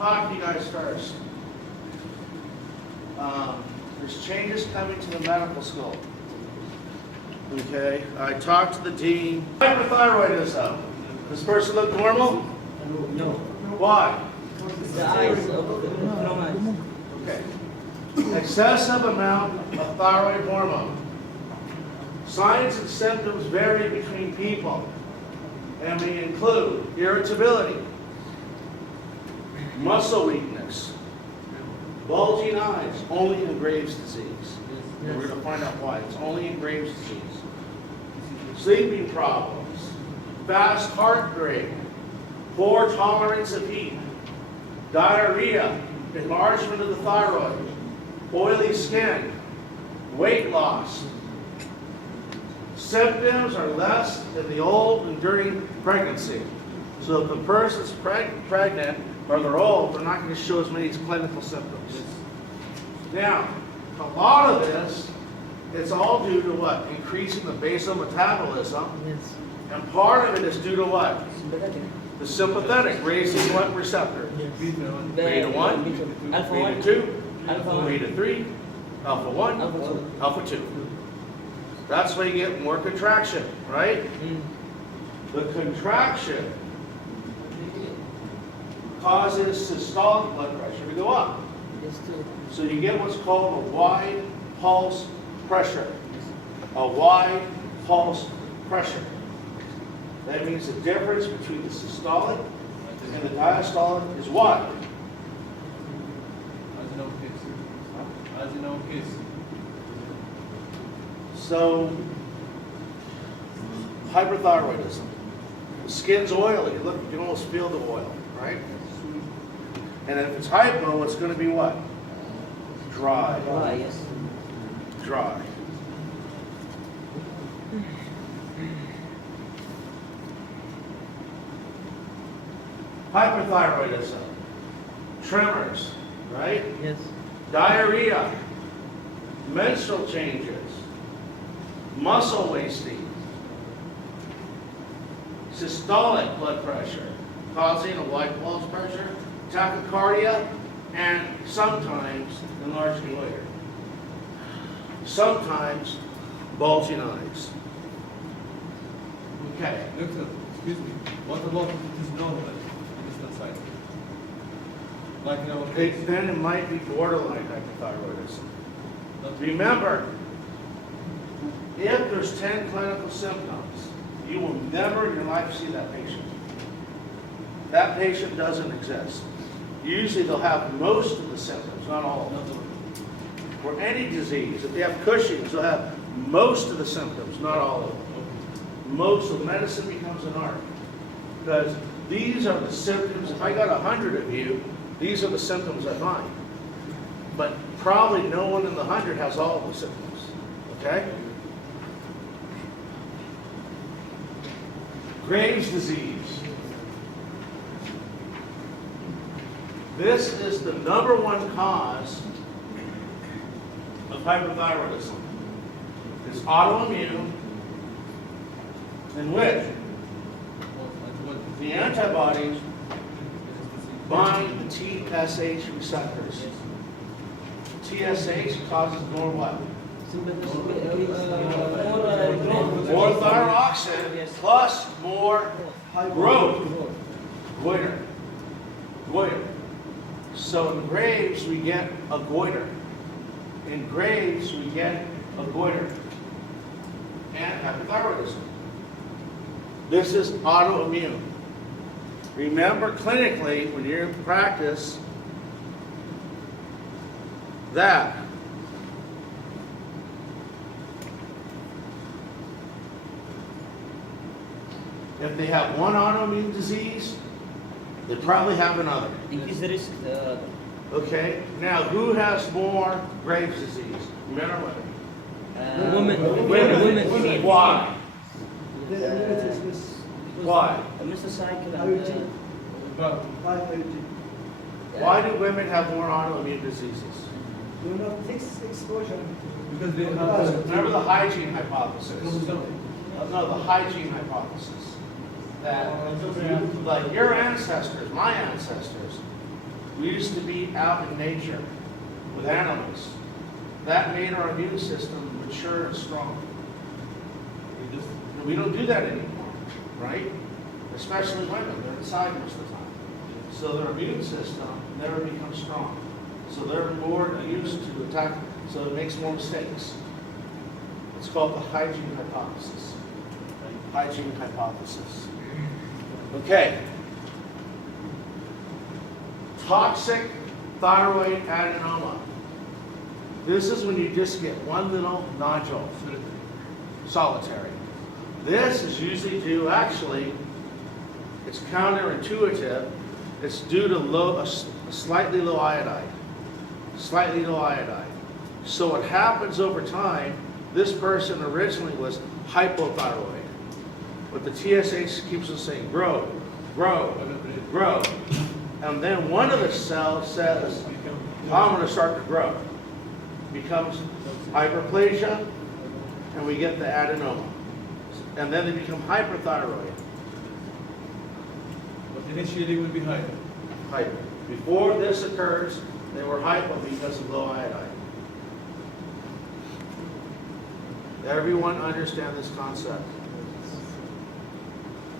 talk to you guys first. There's changes coming to the medical school. Okay, I talked to the dean. Hyperthyroidism. This person look normal? No. Why? The eyes from eyes. Okay. Excessive amount of thyroid hormone. Signs and symptoms vary between people and may include irritability, muscle weakness, bulging eyes, only in Graves' disease. And we're going to find out why. It's only in Graves' disease. Sleeping problems, fast heart rate, poor tolerance of heat, diarrhea, enlargement of the thyroid, oily skin, weight loss. Symptoms are less in the old and during pregnancy. So if the person's pregnant or they're old, they're not going to show as many clinical symptoms. Now, a lot of this, it's all due to what? Increasing the basal metabolism. Yes. And part of it is due to what? Sympathetic. The sympathetic, raising what receptor? Yes. Beta 1, Alpha beta 1, 2, Alpha 1, beta 3, alpha 1, Alpha 2. alpha 2. That's why you get more contraction, right? The contraction causes systolic blood pressure to go up. Yes, too. So you get what's called a wide pulse pressure. A wide pulse pressure. That means the difference between the systolic and the diastolic is what? As in our case. So, hyperthyroidism. The skin's oily. Look, you can almost feel the oil, right? And if it's hypo, it's going to be what? Dry. Dry, yes. Dry. Hyperthyroidism. Tremors, right? Yes. Diarrhea. Menstrual changes. Muscle wasting. Systolic blood pressure, causing a wide pulse pressure, tachycardia, and sometimes enlarged goiter. Sometimes bulging eyes. Okay. Doctor, excuse me. What about if it is normal in this side? Like in our case? Then it might be borderline hypothyroidism. Not Remember, if there's 10 clinical symptoms, you will never in your life see that patient. That patient doesn't exist. Usually they'll have most of the symptoms, not all of them. For any disease, if they have Cushing's, they'll have most of the symptoms, not all of them. Most of medicine becomes an art. Because these are the symptoms. If I got 100 of you, these are the symptoms I find. But probably no one in the 100 has all of the symptoms. Okay? Graves' disease. This is the #1 cause of hyperthyroidism. It's autoimmune, in which the antibodies bind the TSH receptors. TSH causes more what? More thyroxine plus more growth. Goiter. Goiter. So in Graves we get a goiter. In Graves we get a goiter. And hypothyroidism. This is autoimmune. Remember clinically when you're in practice that if they have one autoimmune disease, they probably have another. Increase the risk. Okay? Now, who has more Graves' disease? Men or women? Women. Why? Why? Mr. Cycle But Why do women have more autoimmune diseases? Exposure. because they have Remember the hygiene hypothesis? No, the hygiene hypothesis. That, like your ancestors, my ancestors, We used to be out in nature with animals. That made our immune system mature and strong. And we don't do that anymore, right? Especially women, they're inside most of the time. So their immune system never becomes strong. So they're more used to attack, so it makes more mistakes. It's called the hygiene hypothesis. Hygiene hypothesis. Okay. Toxic thyroid adenoma. This is when you just get one little nodule, solitary. This is usually due, actually, it's counterintuitive. It's due to a slightly low iodine. Slightly low iodine. So what happens over time, this person originally was hypothyroid. But the TSH keeps on saying, grow, grow, grow. And then one of the cells says, I'm going to start to grow. Becomes hyperplasia, and we get the adenoma. And then they become hyperthyroid. But initially will be higher. Hyper. Before this occurs, they were hypo because of low iodine. Everyone understand this concept?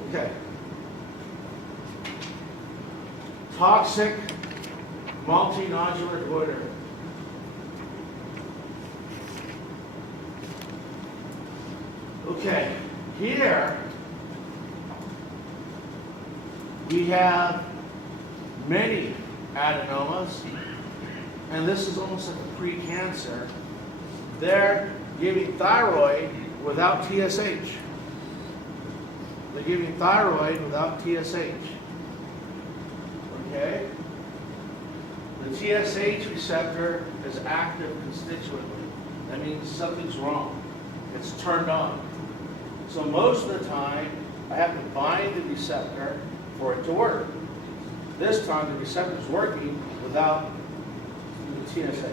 Okay. Toxic multinodular goiter. Okay, here we have many adenomas, and this is almost like a pre-cancer. They're giving thyroid without TSH. They're giving thyroid without TSH. Okay? The TSH receptor is active constitutively. That means something's wrong. It's turned on. So most of the time, I have to bind the receptor for it to work. This time, the receptor is working without the TSH.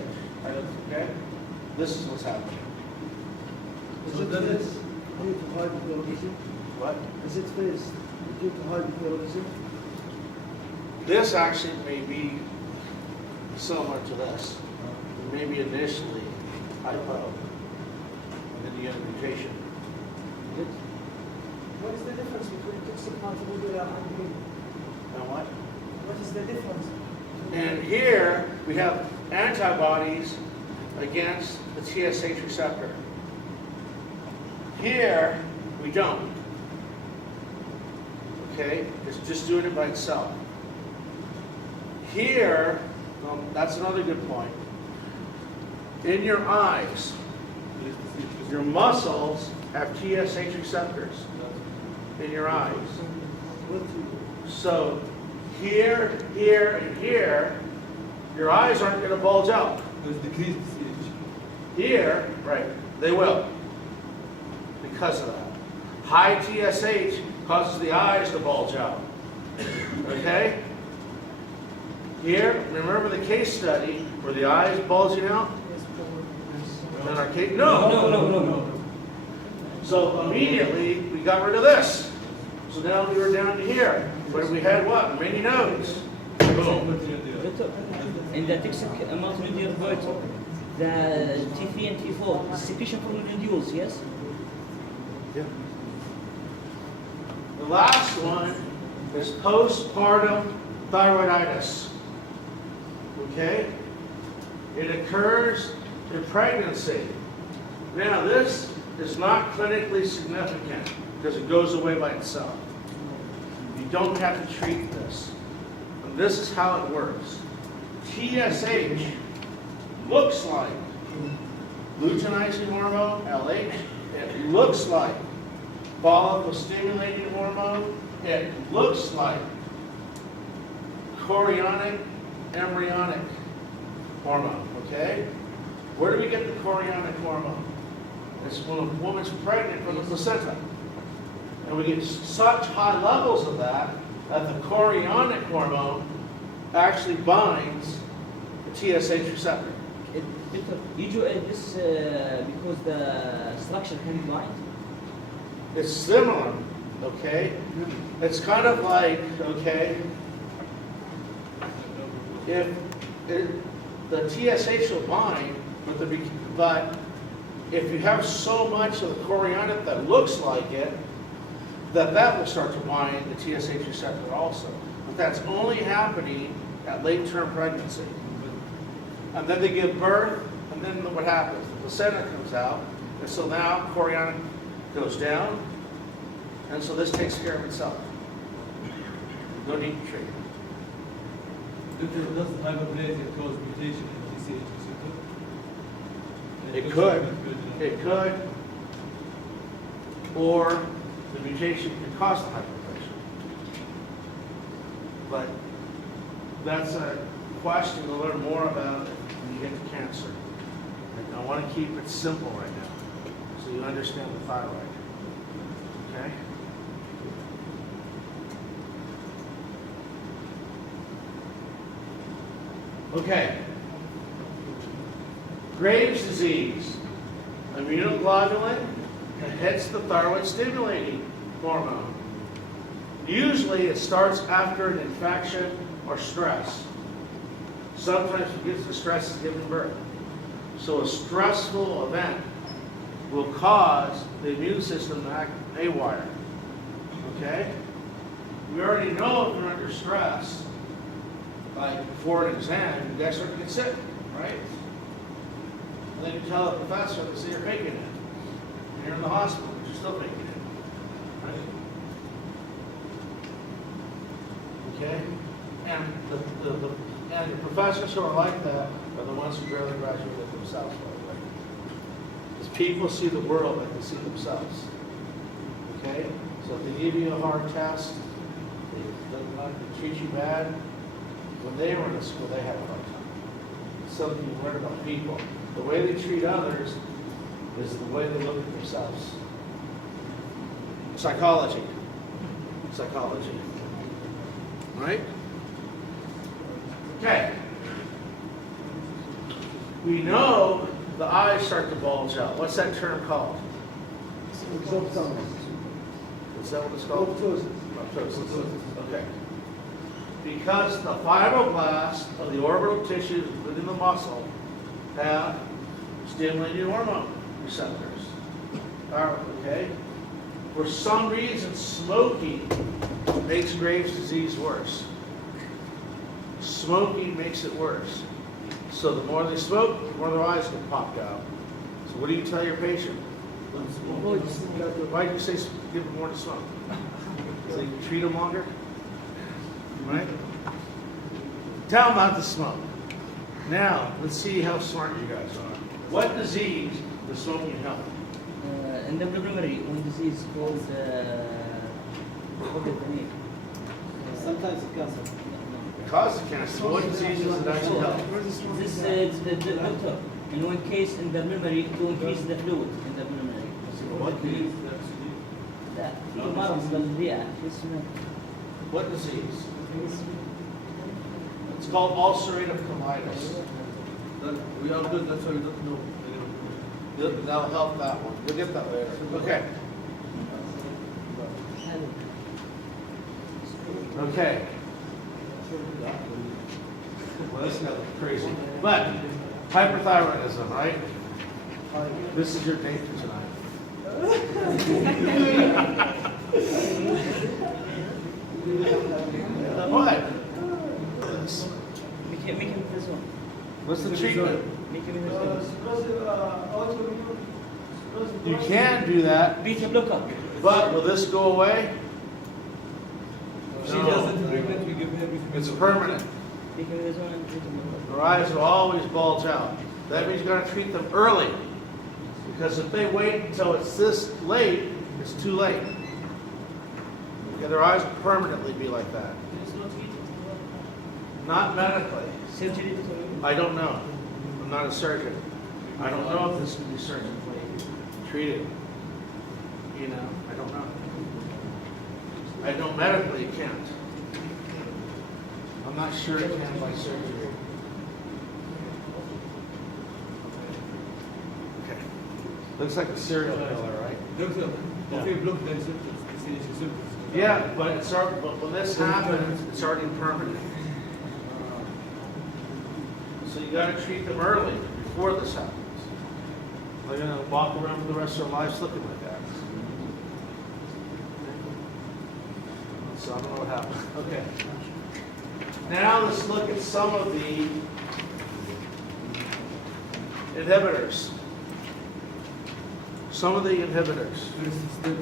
Okay? This is what's happening. Is it this due to hyperthyroidism? What? Is it this due to hyperthyroidism? This actually may be similar to this. Maybe initially hypo, and then you get a mutation. What is the difference between toxic multinodular and green? And what? What is the difference? And here we have antibodies against the TSH receptor. Here we don't. Okay? It's just doing it by itself. Here, that's another good point. In your eyes, your muscles have TSH receptors in your eyes. So here, here, and here, your eyes aren't going to bulge out. There's decreased CH. Here, right, they will. Because of that. High TSH causes the eyes to bulge out. Okay? Here, remember the case study where the eyes bulging out? Then our case, no. So immediately we got rid of this. So now we were down to here, where we had what? Many nodes. Boom. In the toxic multinodular goiter, the T3 and T4 is secretion from the nodules, yes? Yeah. The last one is postpartum thyroiditis. Okay? It occurs in pregnancy. Now this is not clinically significant because it goes away by itself. You don't have to treat this. And this is how it works. TSH looks like luteinizing hormone, LH. It looks like follicle stimulating hormone. It looks like chorionic embryonic hormone, okay? Where do we get the chorionic hormone? It's when a woman's pregnant from the placenta. And we get such high levels of that the chorionic hormone actually binds the TSH receptor. You do this because the structure can bind? It's similar, okay? It's kind of like, okay, if the TSH will bind, but if you have so much of the chorionic that looks like it, that will start to bind the TSH receptor also. But that's only happening at late-term pregnancy. And then they give birth, and then what happens? The placenta comes out, and so now chorionic goes down, and so this takes care of itself. No need to treat it. Does hyperplasia cause mutation in TSH receptor? It could. It could. Or the mutation can cause the hyperplasia. But that's a question to learn more about when you get to cancer. And I want to keep it simple right now so you understand the thyroid. Okay? Okay. Graves' disease. Immunoglobulin hits the thyroid stimulating hormone. Usually it starts after an infection or stress. Sometimes it gets the stress is giving birth. So a stressful event will cause the immune system to act haywire. Okay? We already know if you're under stress, like before an exam, you guys start to get sick, right? And then you tell the professor, they say you're faking it. And you're in the hospital, but you're still faking it. Right? Okay? And and the professors who are like that are the ones who barely graduated themselves, by the way. Because people see the world like they see themselves. Okay? So if they give you a hard test, they treat you bad, when they were in school, they had a hard time. It's something you learn about people. The way they treat others is the way they look at themselves. Psychology. Psychology. Right? Okay. We know the eyes start to bulge out. What's that term called? Is that what it's called? Proptosis. Okay. Because the fibroblasts of the orbital tissues within the muscle have stimulating hormone receptors. Okay? For some reason, smoking makes Graves' disease worse. Smoking makes it worse. So the more they smoke, the more their eyes get popped out. So what do you tell your patient? Why do you say give them more to smoke? So you can treat them longer? Right? Tell them not to smoke. Now, let's see how smart you guys are. What disease does smoking help? In the preliminary, one disease called Sometimes it cancer. Causes cancer. What disease does it actually help? This is the doctor. In one case, in the preliminary, to increase the fluid in the preliminary. What disease? لا في مرض بالبيئة شو اسمه؟ What disease? It's called ulcerative colitis. We are good, that's why we don't know. That'll help that one. We'll get that later. Okay. Okay. Well, this got crazy. But hyperthyroidism, right? This is your date for tonight. What? Make him this one. What's the treatment? Make him this one. You can do that, Beta blocker. but will this go away? If she doesn't pregnant, we give her everything. It's permanent. Make him this one and beta blocker. Their eyes will always bulge out. That means you're going to treat them early. Because if they wait until it's this late, it's too late. Okay, their eyes will permanently be like that. Not medically. Surgery. I don't know. I'm not a surgeon. I don't know if this can be surgically treated. You know, I don't know. I know medically it can't. I'm not sure it can by surgery. Okay. Looks like a serial killer, right? Doctor, Yeah. okay, block the symptoms, the symptoms. Yeah, but it's but when this happens, it's already permanent. So you gotta treat them early, before this happens. They're gonna walk around for the rest of their lives looking like that. So I don't know what happened. Okay. Now let's look at some of the inhibitors. Some of the inhibitors. This is the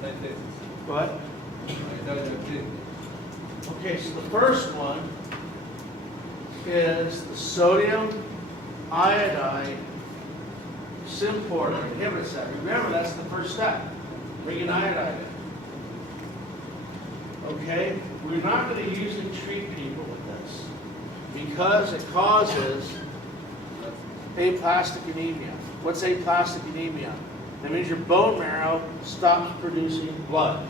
synthesis. What? Hyperthyroidism. Okay, so the first one is the sodium iodide symporter inhibits that. Remember, that's the first step. Bringing iodide in. Okay, we're not going to usually treat people with this because it causes aplastic anemia. What's aplastic anemia? That means your bone marrow stops producing blood.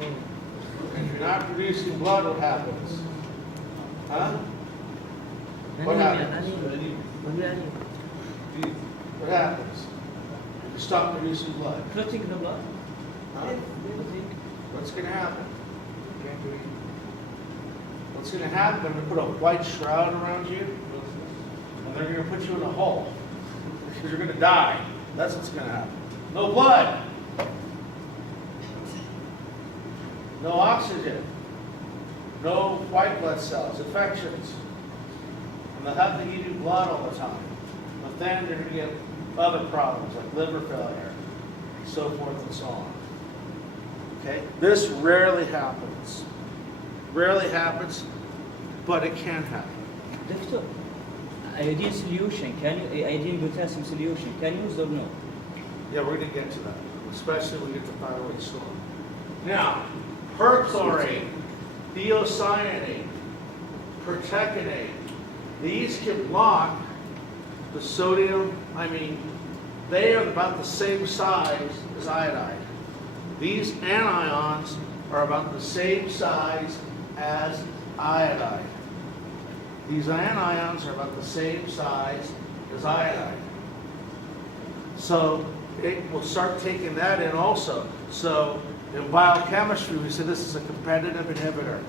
If you're not producing blood, what happens? Huh? What happens? What happens? You stop producing blood. Clotting the blood. Huh? What's going to happen? What's going to happen? They're going to put a white shroud around you, and they're going to put you in a hole because you're going to die. That's what's going to happen. No blood. No oxygen. No white blood cells. Infections. And they'll have to give you blood all the time. But then they're going to get other problems like liver failure, and so forth and so on. Okay? This rarely happens. Rarely happens, but it can happen. Doctor, iodine solution, iodine potassium solution, can you use or no? Yeah, we're going to get to that, especially when we get to thyroid storm. Now, perchlorate, thiocyanate, pertecanate, these can block the sodium, they are about the same size as iodide. These anions are about the same size as iodide. These anions are about the same size as iodide. So it will start taking that in also. So in biochemistry, we say this is a competitive inhibitor.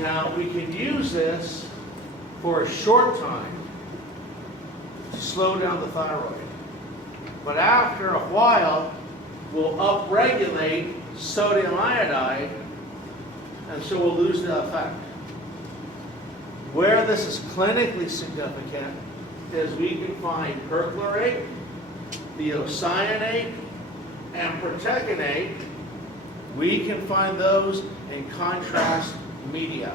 Now we can use this for a short time to slow down the thyroid. But after a while, we'll upregulate sodium iodide, and so we'll lose the effect. Where this is clinically significant is we can find perchlorate, thiocyanate, and pertecanate. We can find those in contrast media.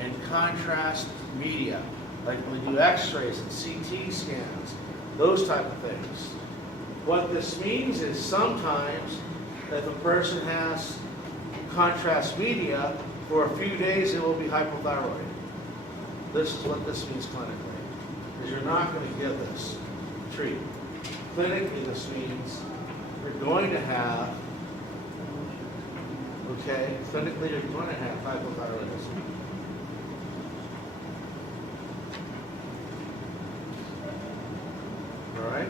In contrast media, like when we do x-rays and CT scans, those type of things. What this means is sometimes if a person has contrast media, for a few days it will be hypothyroid. This is what this means clinically, is you're not going to give this treatment. Clinically, this means you're going to have, clinically you're going to have hypothyroidism. All right?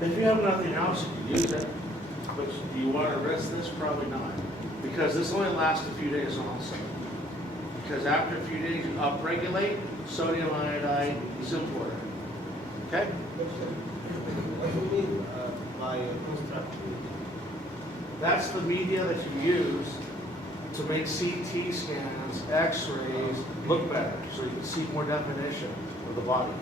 If you have nothing else, you can use it. But do you want to risk this? Probably not. Because this only lasts a few days also. Because after a few days, you upregulate sodium iodide symporter. Okay? What do you mean by constructive? That's the media that you use to make CT scans, x-rays look better, so you can see more definition of the body.